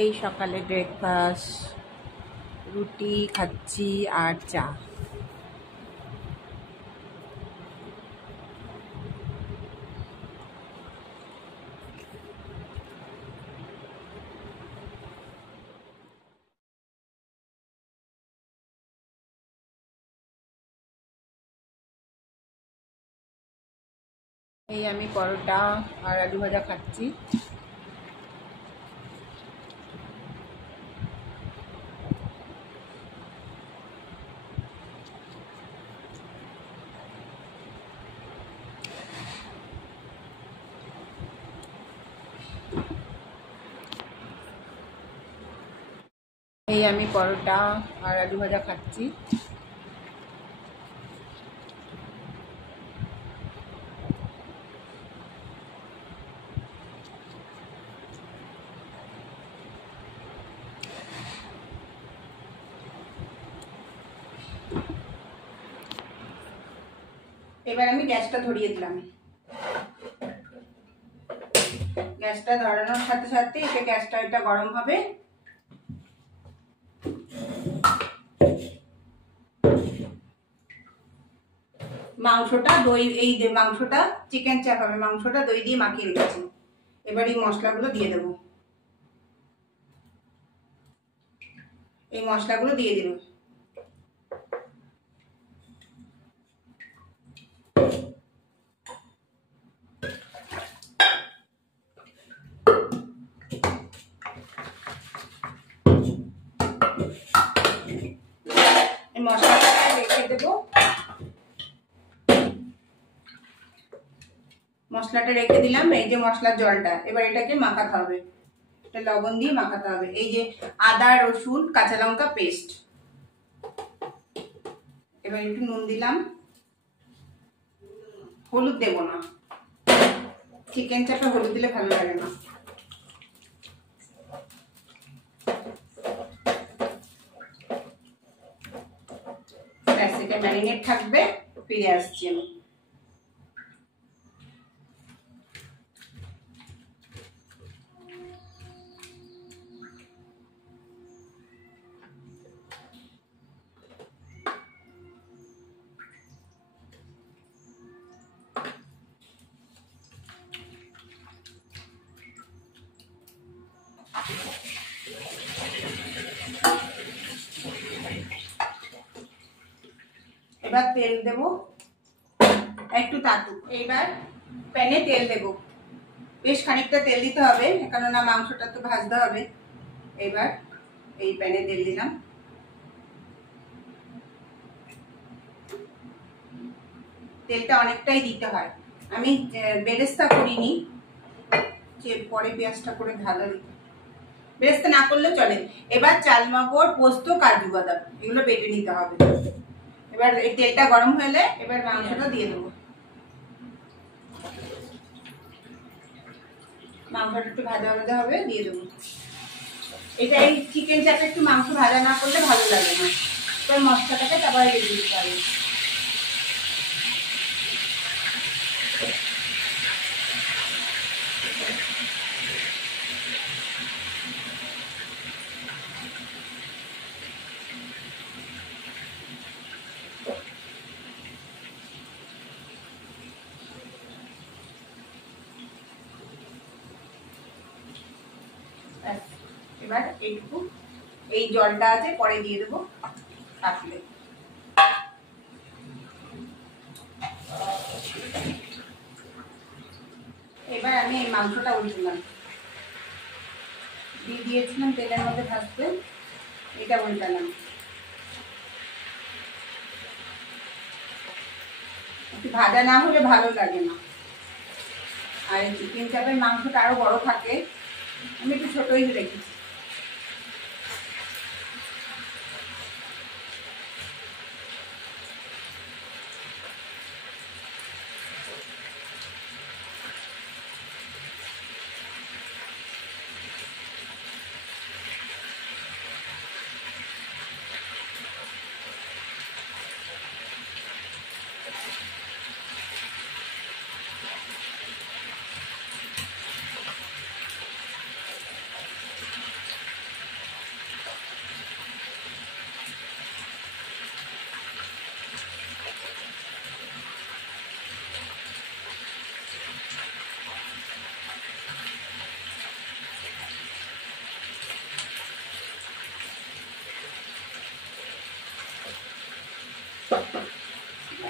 এই সকালে ব্রেকফাস্ট রুটি খাচ্ছি আর চা। এই আমি পরোটা আর আলু ভাজা খাচ্ছি। এই আমি পরোটা আর আলু ভাজা খাচ্ছি। এবার আমি গ্যাসটা ধরিয়ে দিলাম। গ্যাসটা ধরানোর সাথে সাথে এটা গরম হবে। মাংসটা দই, এই যে মাংসটা চিকেন চাপ হবে, মাংসটা দই দিয়ে মাখিয়ে রেখেছি। এবার এই মশলাগুলো দিয়ে দেবো। এই মশলাগুলো দিয়ে দেবো। এই মশলাটা রেখে দেবো। মশলাটা রেখে দিলাম। এই যে মশলার জলটা, এবার এটাকে মাখাতে হবে। এটা লবণ দিয়ে মাখাতে হবে। এই যে আদা রসুন কাঁচা লঙ্কা পেস্ট। এবার একটু নুন দিলাম। হলুদ দেব না, চিকেন চাপে হলুদ দিলে ভালো লাগে না। ব্যাস, এটা ম্যারিনেট থাকবে। ফিরে আসছি আমি। এবার তেল দেব একটু তাতু। এবার প্যানে তেল দেব। বেশ খানিকটা তেল দিতে হবে, কেননা মাংসটা তো ভাজতে হবে। এবার এই প্যানে তেল দিলাম। তেলটা অনেকটাই দিতে হয়। আমি বেরেস্তা করিনি, যে পরে পেঁয়াজটা করে ঢালা দিতে। বেরেস্তা না করলেও চলে। এবার চালমগড়, পোস্ত, কাজু বাদাম এগুলো বেটে নিতে হবে। এবার এই তেলটা গরম হলে এবার মাংসটা দিয়ে দেবো। মাংসটা একটু ভাজা ভাজা হবে, দিয়ে দেবো। এটা এই চিকেন চাপে একটু মাংস ভাজা না করলে ভালো লাগে না। এবার মশলাটাকে তারপরে রেখে দিতে হবে। এবার এইটুকু, এই জলটা আছে পরে দিয়ে দেবো থাকলে। এবার আমি এই মাংসটা উল্টালাম, দিয়ে দিয়েছিলাম তেলের মধ্যে ভাজতে। এটা উল্টালাম। একটু ভাজা না হলে ভালো লাগে না। আর এই চিকেন চাপের মাংসটা আরো বড় থাকে, আমি একটু ছোটই রেখেছি।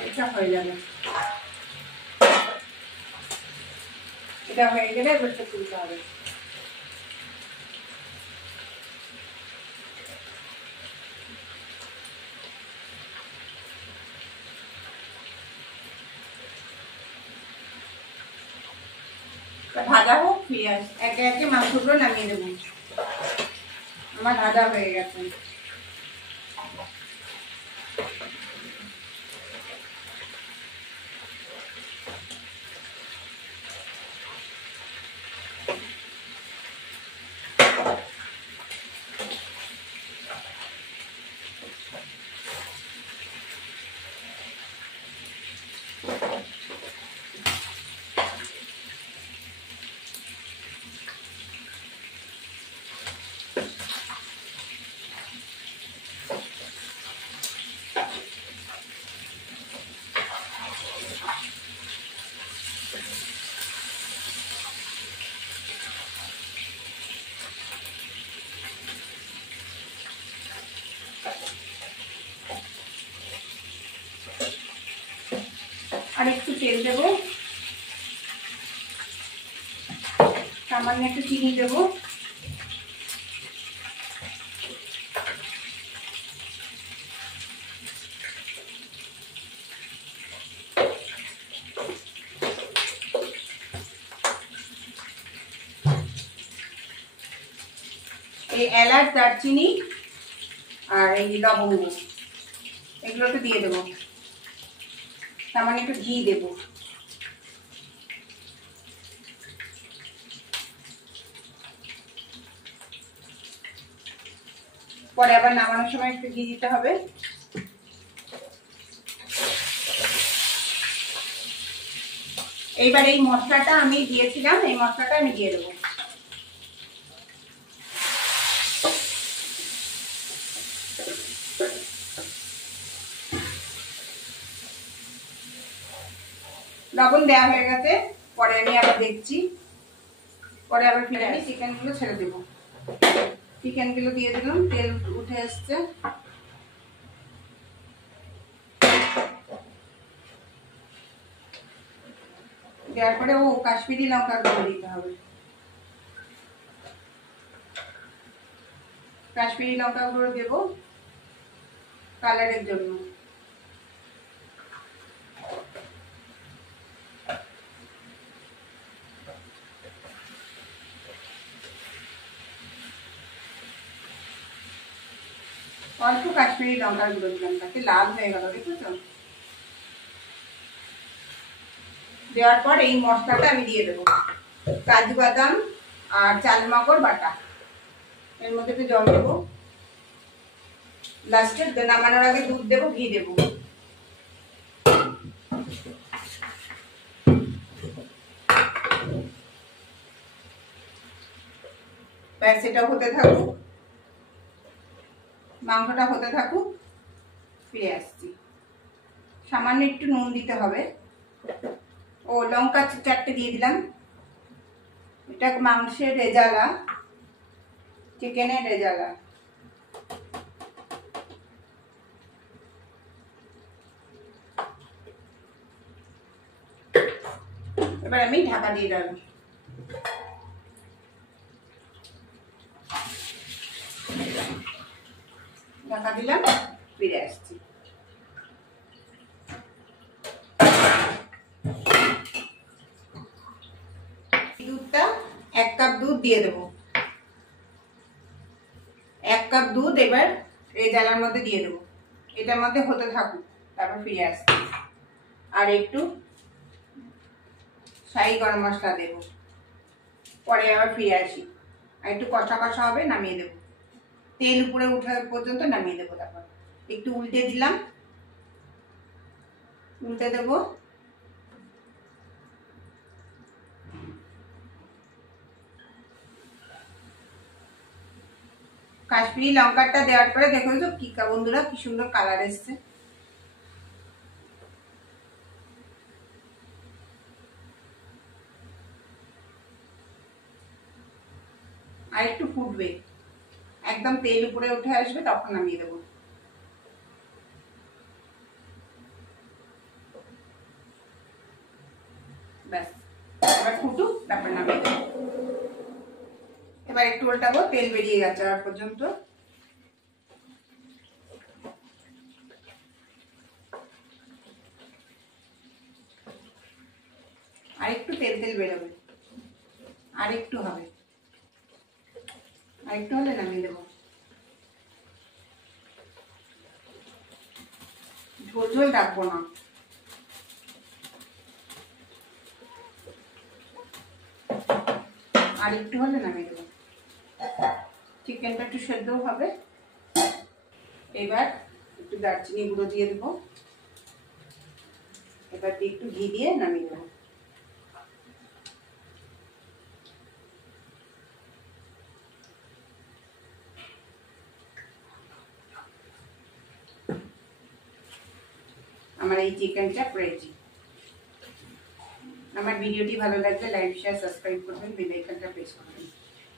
এটা হয়ে যাবে। এটা হয়ে গেলে এবার তুলতে হবে। ভাজা হোক, পেঁয়াজ একে একে মাংসগুলো নামিয়ে দেবো। আমার ভাজা হয়ে গেছে। আর একটু তেল দেবো, সামান্য একটু চিনি দেবো, এই এলাচ, দারচিনি আর এই লবঙ্গ এগুলোকে দিয়ে দেবো। সামান্য একটু ঘি দেবো। পরে আবার নামানোর সময় একটু ঘি দিতে হবে। এইবার এই মশলাটা আমি দিয়েছিলাম, এই মশলাটা আমি দিয়ে দেবো। লবণ দেওয়া হয়ে গেছে, পরে আমি আবার দেখছি। পরে আবার ফিরে আমি চিকেনগুলো ছেড়ে দেবো। চিকেনগুলো দিয়ে দিলাম, তেল উঠে এসছে। দেওয়ার পরে ও কাশ্মীরি লঙ্কা গুঁড়ো দিতে হবে। কাশ্মীরি লঙ্কা গুঁড়ো দেবো কালারের জন্য। অল্প কাশ্মীরি লঙ্কার গুঁড়ো দিলাম, তাতে লাল হয়ে গেল, দেখেছো? দেওয়ার পর এই মশলাটা আমি দিয়ে দেবো, কাজু বাদাম আর চালমাগড় বাটা। এর মধ্যে একটু জল দেবো, লাস্টে নামানোর আগে দুধ দেবো, ঘি দেবো। ব্যাস, এটা হতে থাকুক, মাংসটা হতে থাকুক, ফিরে আসছি। সামান্য একটু নুন দিতে হবে। ও লঙ্কা 4টে দিয়ে দিলাম। এটা মাংসের রেজালা, চিকেনের রেজালা। এবার আমি ঢাকা দিয়ে দেবো। ঢাকা দিলাম, ফিরে আসছি। দুধটা 1 কাপ দুধ দিয়ে দেবো। 1 কাপ দুধ এবার রেজালার মধ্যে দিয়ে দেবো। এটার মধ্যে হতে থাকুক, তারপর ফিরে আসছি। আর একটু শাহি গরম মশলা দেবো, পরে আবার ফিরে আসি। আর একটু কষা কষা হবে, নামিয়ে দেবো। তেল উপরে উঠা পর্যন্ত নামিয়ে দেবো। তারপর একটু উল্টে দিলাম, উল্টে দেবো। কাশ্মীরি লঙ্কাটা দেওয়ার পরে দেখো তো কি বন্ধুরা, কি সুন্দর কালার এসছে। আর একটু ফুটবে, একদম তেল উপরে উঠে আসবে, তখন নামিয়ে দেবো। এবার একটু উল্টাবো, তেল বেরিয়ে গেছে আর পর্যন্ত। আর একটু তেল তেল বেরোবে, আর একটু হবে, আর একটু হলে নামিয়ে দেবো। ঝোল ঝোল রাখবো না। আর একটু হলে নামিয়ে দেবো। চিকেনটা একটু সেদ্ধও হবে। এবার একটু দারচিনি গুঁড়ো দিয়ে দেবো। এবার একটু ঘি দিয়ে নামিয়ে দেবো। আমার এই চিকেনটা রেডি। আমার ভিডিওটি ভালো লাগলে লাইক শেয়ার সাবস্ক্রাইব করবেন, বেল আইকনটা প্রেস করবেন।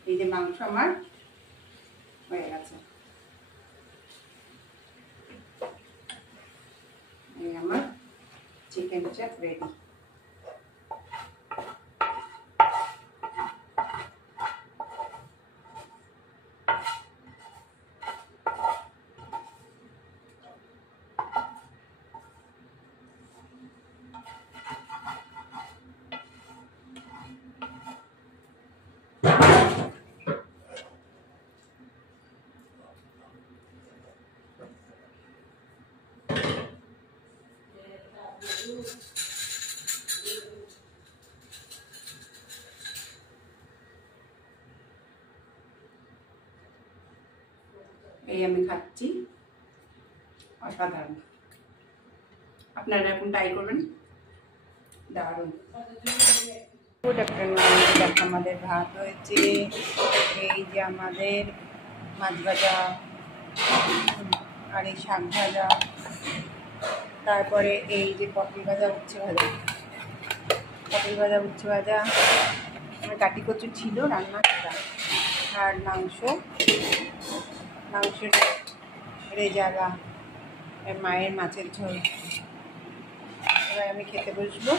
এই যে মাংস আমার হয়ে গেছে, এই আমার চিকেন চাপ রেডি। এই আমি খাচ্ছি, অসাধারণ। আপনারা এখন ট্রাই করবেন, দারুণ। Good afternoon. আমাদের ভাত হয়েছে, এই যে আমাদের মাছ ভাজা, আর এই শাক ভাজা, তারপরে এই যে পটল ভাজা, উচ্ছে ভাজা, পটল ভাজা, উচ্ছে ভাজা, আমার কাটি কচু ছিল রান্না করা, আর মাংসের রেজালা, মায়ের মাছের ঝোল। এবার আমি খেতে বসবো।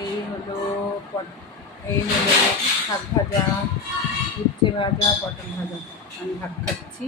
এই হলো শাক ভাজা, উচ্ছে ভাজা, পটল ভাজা। আমি ভাত খাচ্ছি।